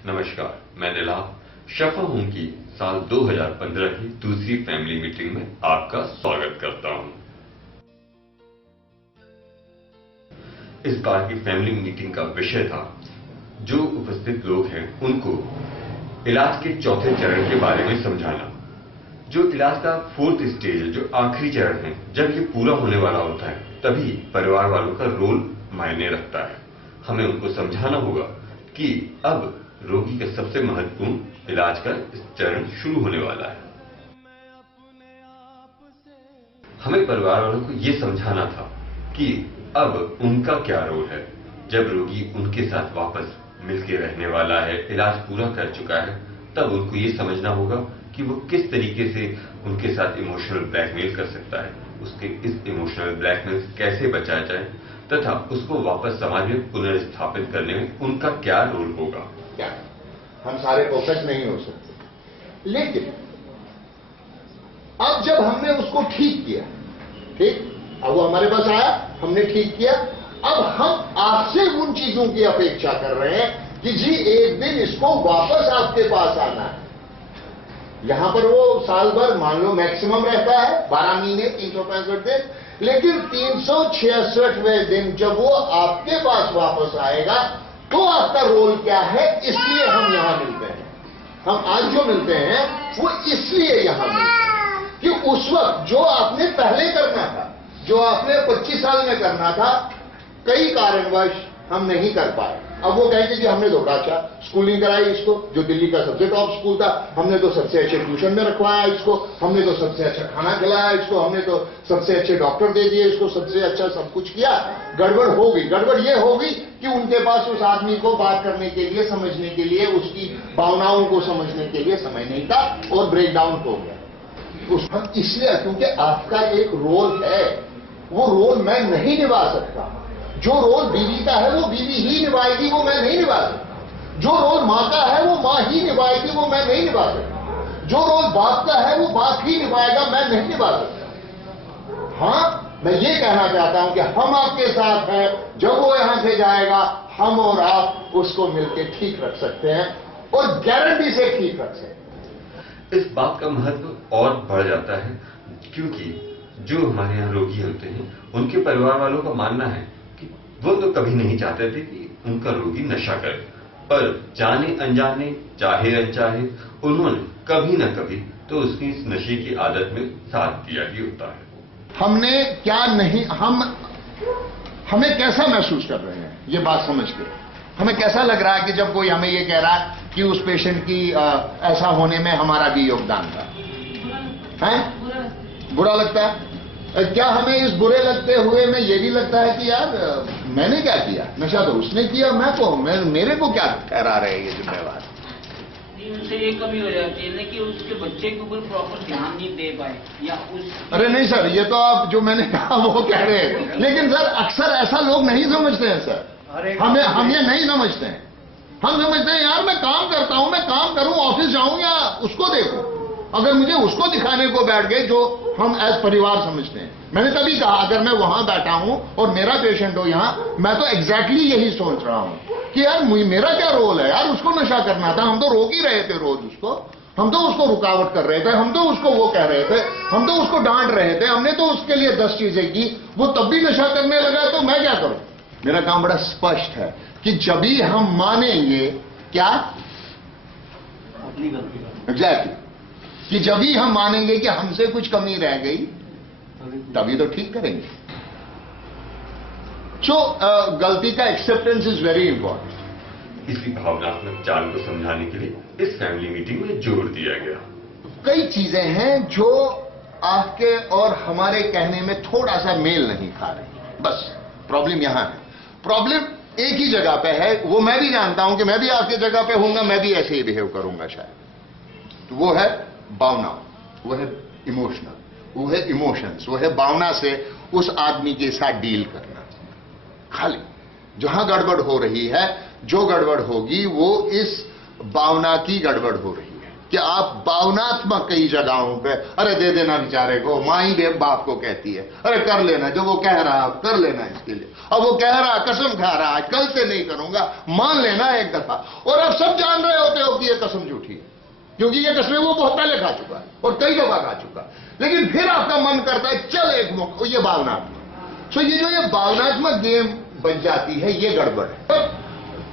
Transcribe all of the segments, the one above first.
नमस्कार, मैं नीलाभ शफा हूं कि साल 2015 की दूसरी फैमिली मीटिंग में आपका स्वागत करता हूं। इस बार की फैमिली मीटिंग का विषय था, जो उपस्थित लोग हैं उनको इलाज के चौथे चरण के बारे में समझाना। जो इलाज का फोर्थ स्टेज है, जो आखिरी चरण है, जब ये पूरा होने वाला होता है तभी परिवार वालों का रोल मायने रखता है। हमें उनको समझाना होगा कि अब रोगी का सबसे महत्वपूर्ण इलाज का चरण शुरू होने वाला है। हमें परिवार वालों को यह समझाना था कि अब उनका क्या रोल है। जब रोगी उनके साथ वापस मिलके रहने वाला है, इलाज पूरा कर चुका है, तब उनको ये समझना होगा कि वो किस तरीके से उनके साथ इमोशनल ब्लैकमेल कर सकता है, उसके इस इमोशनल ब्लैकमेल से कैसे बचाया जाए तथा उसको वापस समाज में पुनर्स्थापित करने में उनका क्या रोल होगा। क्या हम सारे परफेक्ट नहीं हो सकते, लेकिन अब जब हमने उसको ठीक किया, ठीक, अब वो हमारे पास आया, हमने ठीक किया, अब हम आपसे उन चीजों की अपेक्षा कर रहे हैं कि जी एक दिन इसको वापस आपके पास आना है। यहां पर वो साल भर मान लो मैक्सिमम रहता है 12 महीने 365 दिन, लेकिन 366वें दिन जब वो आपके पास वापस आएगा तो आपका रोल क्या है। इसलिए हम यहां मिलते हैं, हम आज जो मिलते हैं वो इसलिए यहां मिलते हैं कि उस वक्त जो आपने पहले करना था, जो आपने 25 साल में करना था, कई कारणवश हम नहीं कर पाए। अब वो कहेंगे कि हमने तो अच्छा स्कूलिंग कराई इसको, जो दिल्ली का सबसे टॉप स्कूल था, हमने तो सबसे अच्छे ट्यूशन में रखवाया इसको, हमने तो सबसे अच्छा खाना खिलाया इसको, हमने तो सबसे अच्छे डॉक्टर दे दिए इसको, सबसे अच्छा सब कुछ किया। गड़बड़ हो गई। गड़बड़ ये होगी कि उनके पास उस आदमी को बात करने के लिए, समझने के लिए, उसकी भावनाओं को समझने के लिए समय नहीं था और ब्रेकडाउन हो गया। हम इसलिए, क्योंकि आपका एक रोल है, वो रोल मैं नहीं निभा सकता। जो रोल बीवी का है वो बीवी ही निभाएगी, वो मैं नहीं निभा सकता। जो रोल मां का है वो मां ही निभाएगी, वो मैं नहीं निभा सकता। जो रोल बाप का है वो बाप ही निभाएगा, मैं नहीं निभा सकता। हां, मैं ये कहना चाहता हूं कि हम आपके साथ हैं। जब वो यहां से जाएगा, हम और आप उसको मिलकर ठीक रख सकते हैं और गारंटी से ठीक रख सकते हैं। इस बात का महत्व और बढ़ जाता है क्योंकि जो हमारे यहाँ रोगी होते हैं उनके परिवार वालों का मानना है कि वो तो कभी नहीं चाहते थे कि उनका रोगी नशा करे, पर जाने अनजाने, चाहे अनचाहे, उन्होंने कभी ना कभी तो उसकी इस नशे की आदत में साथ दिया ही होता है। हमने क्या नहीं, हमें कैसा महसूस कर रहे हैं ये बात समझ के, हमें कैसा लग रहा है कि जब कोई हमें ये कह रहा है कि उस पेशेंट की ऐसा होने में हमारा भी योगदान था, हैं? बुरा लगता है। क्या हमें इस बुरे लगते हुए में ये भी लगता है कि यार मैंने क्या किया, नशा तो उसने किया, मेरे को क्या ठहरा रहे ये जिम्मेवार। उनसे ये कमी हो जाती है कि उसके बच्चे के ऊपर प्रॉपर ध्यान नहीं दे पाए या उस। अरे नहीं सर, ये तो आप जो मैंने कहा वो कह रहे हैं, लेकिन सर अक्सर ऐसा लोग नहीं समझते हैं सर। हम ये नहीं समझते हैं। हम समझते हैं यार मैं काम करता हूं, मैं काम करूं, ऑफिस जाऊं या उसको देखूं। अगर मुझे उसको दिखाने को बैठ गए जो हम एज परिवार समझते हैं, मैंने तभी कहा अगर मैं वहां बैठा हूं और मेरा पेशेंट हो यहां, मैं तो एग्जैक्टली यही सोच रहा हूं कि यार मेरा क्या रोल है यार, उसको नशा करना था, हम तो रोक ही रहे थे रोज उसको, हम तो उसको रुकावट कर रहे थे, हम तो उसको वो कह रहे थे, हम तो उसको डांट रहे थे, हमने तो उसके लिए 10 चीजें की, वो तब भी नशा करने लगा, तो मैं क्या करूं। मेरा काम बड़ा स्पष्ट है कि जब भी हम मानेंगे क्या, एग्जैक्टली, कि जब भी हम मानेंगे कि हमसे कुछ कमी रह गई तभी तो ठीक करेंगे। सो गलती का एक्सेप्टेंस इज वेरी इंपॉर्टेंट। इसी भावनात्मक चाल को समझाने के लिए इस फैमिली मीटिंग में जोर दिया गया। कई चीजें हैं जो आपके और हमारे कहने में थोड़ा सा मेल नहीं खा रही, बस प्रॉब्लम यहां है। प्रॉब्लम एक ही जगह पे है, वो मैं भी जानता हूं कि मैं भी आपकी जगह पे होऊंगा, मैं भी ऐसे ही बिहेव करूंगा शायद। तो वो है भावना, वो है इमोशनल, वो है इमोशंस, वो है भावना से उस आदमी के साथ डील करना। खाली जहां गड़बड़ हो रही है, जो गड़बड़ होगी वो इस भावना की गड़बड़ हो रही है। कि आप भावनात्मक कई जगहों पे अरे दे देना बेचारे को, माँ ही देव बाप को कहती है अरे कर लेना, जो वो कह रहा है कर लेना इसके लिए। अब वो कह रहा है, कसम खा रहा है कल से नहीं करूंगा, मान लेना एक दफा। और अब सब जान रहे होते हो कि ये कसम झूठी है, क्योंकि ये कसमें वो बहुत पहले खा चुका है और कई दफा खा चुका है। लेकिन फिर आपका मन करता है चल एक मौका, ये भावनात्मक। सो ये जो ये भावनात्मक गेम बन जाती है, ये गड़बड़ है। तो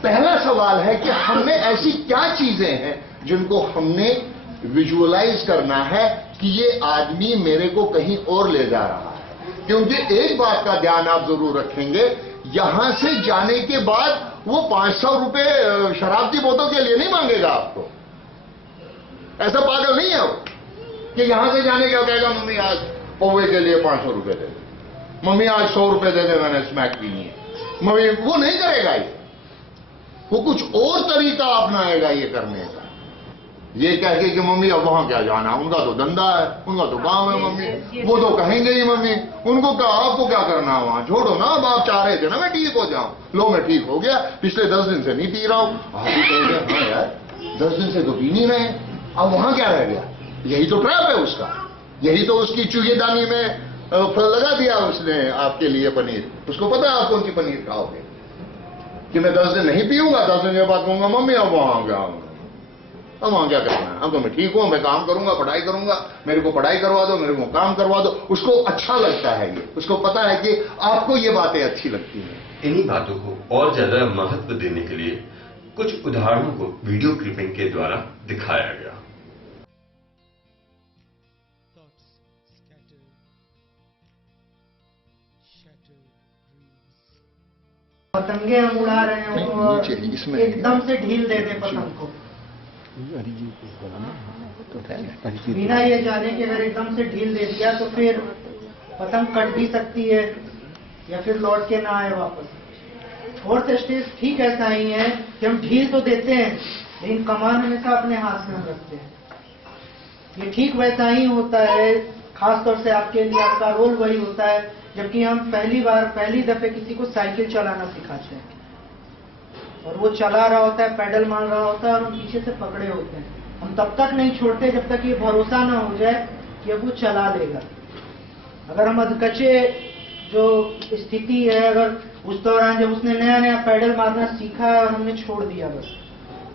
पहला सवाल है कि हमने ऐसी क्या चीजें हैं जिनको हमने विजुअलाइज करना है कि ये आदमी मेरे को कहीं और ले जा रहा है। क्योंकि एक बात का ध्यान आप जरूर रखेंगे, यहां से जाने के बाद वो 500 रुपए शराब की बोतल के लिए नहीं मांगेगा आपको। ऐसा पागल नहीं है वो कि यहां से जाने क्या कहेगा, मम्मी आज पौवे के लिए 500 रुपए दे दे, मम्मी आज 100 रुपए दे दे, मैंने स्मैक पीनी है। मम्मी वो नहीं करेगा, ये वो कुछ और तरीका अपनाएगा ये करने का। ये कह के कि मम्मी अब वहां क्या जाना, उनका तो धंधा है, उनका तो काम है मम्मी, वो तो कहेंगे ही मम्मी, उनको क्या, आपको क्या करना वहां, छोड़ो ना। अब आप चाह रहे थे ना मैं ठीक हो जाऊं, लो मैं ठीक हो गया, पिछले 10 दिन से नहीं पी रहा हूं। आप भी कहोगे हाँ यार 10 दिन से तो पी नहीं रहे, अब वहां क्या रह गया। यही तो ट्रैप है उसका, यही तो उसकी चूहेदानी में फल लगा दिया उसने आपके लिए पनीर। उसको पता है आप कौन सी पनीर खाओगे, कि मैं 10 दिन नहीं पीऊंगा, 10 दिन के बाद कहूंगा मम्मी अब वहां गया, अब वहां क्या करना है, अब तो मैं ठीक हूं, मैं काम करूंगा, पढ़ाई करूंगा, मेरे को पढ़ाई करवा दो, मेरे को काम करवा दो। उसको अच्छा लगता है ये, उसको पता है कि आपको ये बातें अच्छी लगती हैं। इन्हीं बातों को और ज्यादा महत्व देने के लिए कुछ उदाहरणों को वीडियो क्लिपिंग के द्वारा दिखाया गया। पतंगे हम उड़ा रहे हैं और इसमें एकदम से ढील दे दें पतंग को, बिना ये जाने कि अगर एकदम से ढील दे दिया तो फिर पतंग कट भी सकती है या फिर लौट के ना आए वापस। फोर्थ स्टेज ठीक ऐसा ही है कि हम ढील तो देते हैं लेकिन कमान हमेशा अपने हाथ में हम रखते हैं। ये ठीक वैसा ही होता है, खासतौर से आपके लिए आपका रोल वही होता है जबकि हम पहली दफे किसी को साइकिल चलाना सिखाते हैं और वो चला रहा होता है, पैडल मार रहा होता है और हम पीछे से पकड़े होते हैं। हम तब तक नहीं छोड़ते जब तक ये भरोसा ना हो जाए कि अब वो चला लेगा। अगर हम अधकचे जो स्थिति है, अगर उस दौरान जब उसने नया नया पैडल मारना सीखा है और हमने छोड़ दिया बस,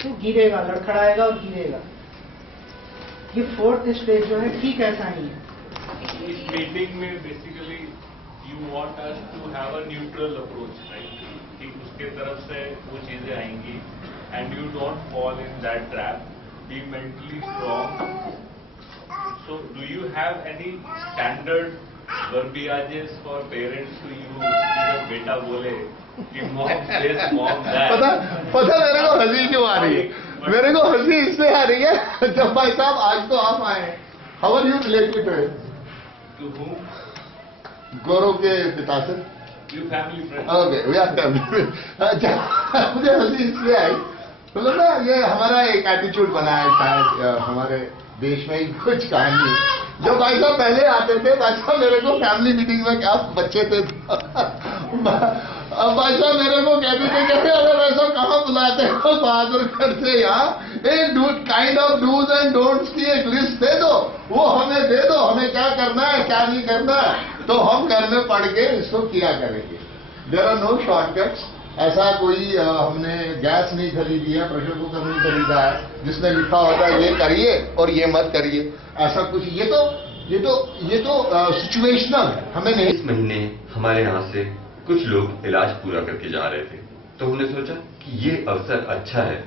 तो गिरेगा, लड़खड़ाएगा और गिरेगा। ये फोर्थ स्टेज जो है ठीक ऐसा ही है। इस मीटिंग में basically you want us to have a neutral approach, right, कि उसके तरफ से वो चीजें आएंगी and you don't fall in that trap, be mentally strong. So do you have any standard verbiages for parents to use? जब बेटा बोले कि मॉम दिस मॉम दैट, पता मेरे को हंसी क्यों आ रही है, मेरे को हंसी इससे आ रही है जब भाई साहब आज तो आप आए, how are you related to whom? Gaurav के पिता से। You family friends. Okay, we are family. मुझे हंसी इसलिए आई, मतलब ना ये हमारा एक एटीट्यूड बना है शायद हमारे देश में ही कुछ कहानी है। जब भाई साहब पहले आते थे, भाई साहब मेरे को फैमिली मीटिंग में, क्या बच्चे थे अब भाई साहब मेरे को कहते थे कि अगर ऐसा कहाँ बुलाते हो बहादुर करते यहाँ, एक kind of do's and don'ts की एक लिस्ट दे दो, वो हमें दे दो, हमें क्या करना है क्या नहीं करना है, तो हम घर में पढ़ के इसको किया करेंगे। There are no shortcuts. ऐसा कोई हमने गैस नहीं खरीदी है, प्रेशर कुकर नहीं खरीदा है जिसमें लिखा होता है ये करिए और ये मत करिए, ऐसा कुछ। ये तो सिचुएशनल है, हमें नहीं। इस महीने हमारे यहाँ से कुछ लोग इलाज पूरा करके जा रहे थे, तो हमने सोचा कि ये अवसर अच्छा है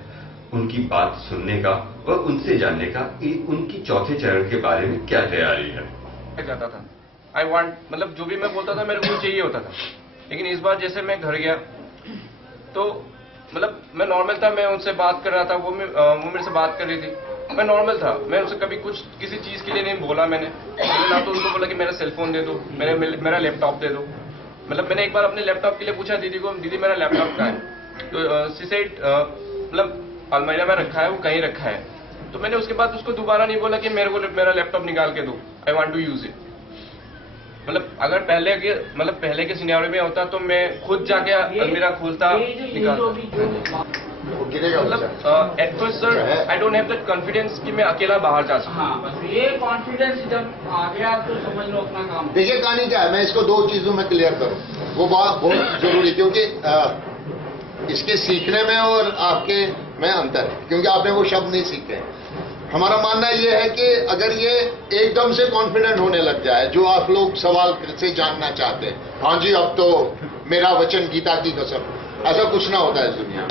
उनकी बात सुनने का और उनसे जानने का कि उनकी चौथे चरण के बारे में क्या तैयारी है। जाता था आई वांट, मतलब जो भी मैं बोलता था मेरे को चाहिए होता था। लेकिन इस बार जैसे मैं घर गया तो मतलब मैं नॉर्मल था, मैं उनसे बात कर रहा था, वो मेरे से बात कर रही थी, मैं नॉर्मल था। मैं उनसे कभी कुछ किसी चीज के लिए नहीं बोला मैंने ना तो उनको बोला कि मेरा सेलफोन दे दो, मेरा लैपटॉप दे दो। मतलब मैंने एक बार अपने लैपटॉप के लिए पूछा दीदी को, दीदी मेरा लैपटॉप कहाँ है, तो शी सेड मतलब अलमारी में रखा है, वो कहीं रखा है। तो मैंने उसके बाद उसको दोबारा नहीं बोला कि मेरे को मेरा लैपटॉप निकाल के दो, I want to use it. मतलब अगर पहले के सिनेरियो में होता तो मैं खुद जाके अलमीरा खोलता, निकालता। वो गिरेगा मतलब बच्चा। At first sir I don't have that confidence कि मैं अकेला बाहर जा सकूं। हाँ, बस ये कॉन्फिडेंस जब आ गया तो समझ लो अपना काम। देखिए कहानी क्या है, मैं इसको दो चीजों में क्लियर करूं, वो बात बहुत जरूरी, क्योंकि इसके सीखने में और आपके में अंतर है, क्योंकि आपने वो शब्द नहीं सीखे। हमारा मानना यह है कि अगर ये एकदम से कॉन्फिडेंट होने लग जाए, जो आप लोग सवाल से जानना चाहते हैं, हाँ जी अब तो मेरा वचन गीता की कसम, ऐसा कुछ ना होता है इस दुनिया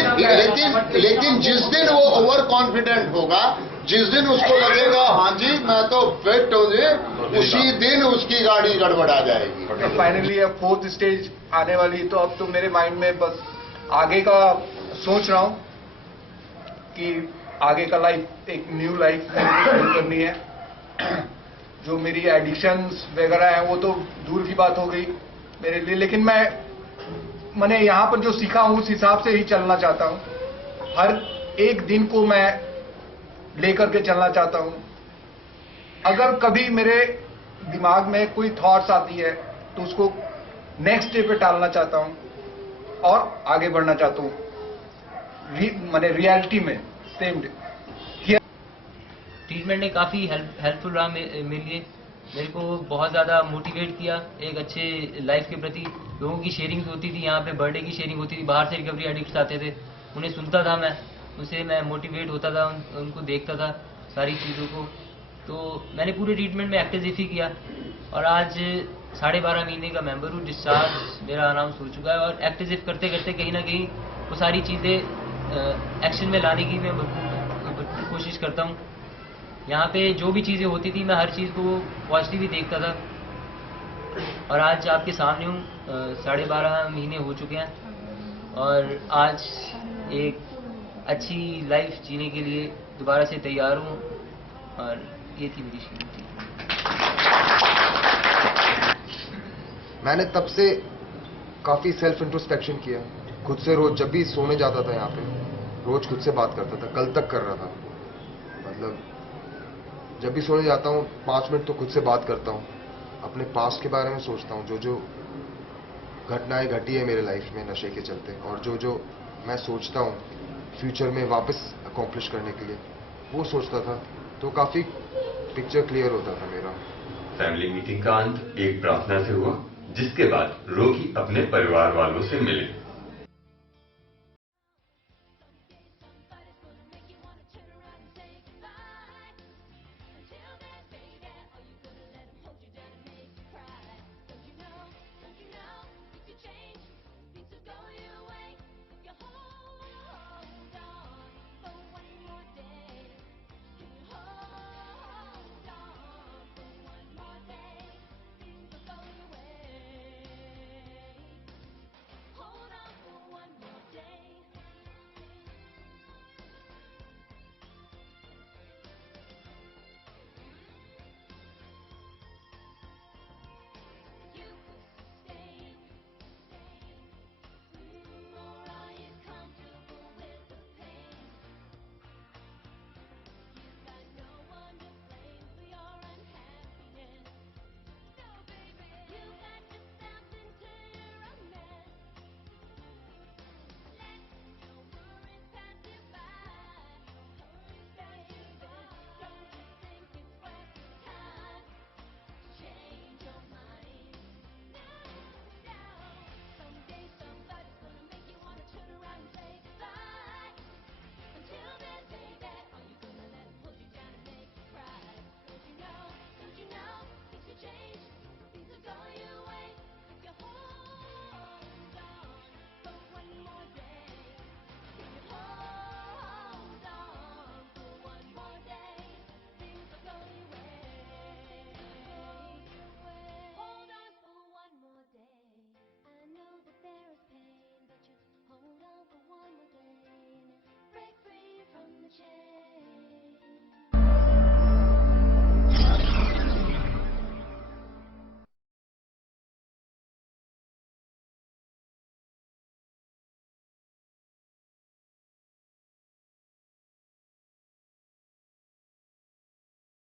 में। लेकिन जिस दिन वो ओवर कॉन्फिडेंट होगा, जिस दिन उसको लगेगा हाँ जी मैं तो फिट हो गए, उसी दिन उसकी गाड़ी गड़बड़ा जाएगी। तो फाइनली अब 4th स्टेज आने वाली, तो अब तो मेरे माइंड में बस आगे का सोच रहा हूँ कि आगे का लाइफ, एक न्यू लाइफ शुरू करनी है। जो मेरी एडिक्शंस वगैरह हैं वो तो दूर की बात हो गई मेरे लिए, लेकिन मैंने यहाँ पर जो सीखा हूँ उस हिसाब से ही चलना चाहता हूँ। हर एक दिन को मैं लेकर के चलना चाहता हूँ। अगर कभी मेरे दिमाग में कोई थॉट्स आती है तो उसको नेक्स्ट डे पे टालना चाहता हूँ और आगे बढ़ना चाहता हूँ, मैंने रियलिटी में सेम डे। ट्रीटमेंट ने काफ़ी हेल्पफुल रहा मेरे लिए। मेरे को बहुत ज़्यादा मोटिवेट किया एक अच्छे लाइफ के प्रति। लोगों की शेयरिंग होती थी, यहाँ पे बर्थडे की शेयरिंग होती थी, बाहर से रिकवरी एडिक्ट्स आते थे, उन्हें सुनता था मैं, उनसे मैं मोटिवेट होता था, उनको देखता था सारी चीज़ों को। तो मैंने पूरे ट्रीटमेंट में एक्टिव ही किया और आज 12.5 महीने का मेंबर हूँ। डिस्चार्ज मेरा अनाउंस हो चुका है और एक्टिव करते करते कहीं ना कहीं वो सारी चीज़ें एक्शन में लाने की मैं भरपूर कोशिश करता हूँ। यहाँ पे जो भी चीज़ें होती थी मैं हर चीज़ को पॉजिटिव ही देखता था और आज आपके सामने हूँ। 12.5 महीने हो चुके हैं और आज एक अच्छी लाइफ जीने के लिए दोबारा से तैयार हूँ और ये थी मेरी शुरुआत। मैंने तब से काफ़ी सेल्फ इंट्रोस्पेक्शन किया, खुद से रोज जब भी सोने जाता था यहाँ पे रोज खुद से बात करता था, कल तक कर रहा था। मतलब जब भी सोने जाता हूँ 5 मिनट तो खुद से बात करता हूँ, अपने पास्ट के बारे में सोचता हूँ, जो घटनाएं घटी है मेरे लाइफ में नशे के चलते, और जो मैं सोचता हूँ फ्यूचर में वापस अकॉम्प्लिश करने के लिए वो सोचता था, तो काफ़ी पिक्चर क्लियर होता था मेरा। फैमिली मीटिंग का अंत एक प्रार्थना से हुआ, जिसके बाद रोगी अपने परिवार वालों से मिले।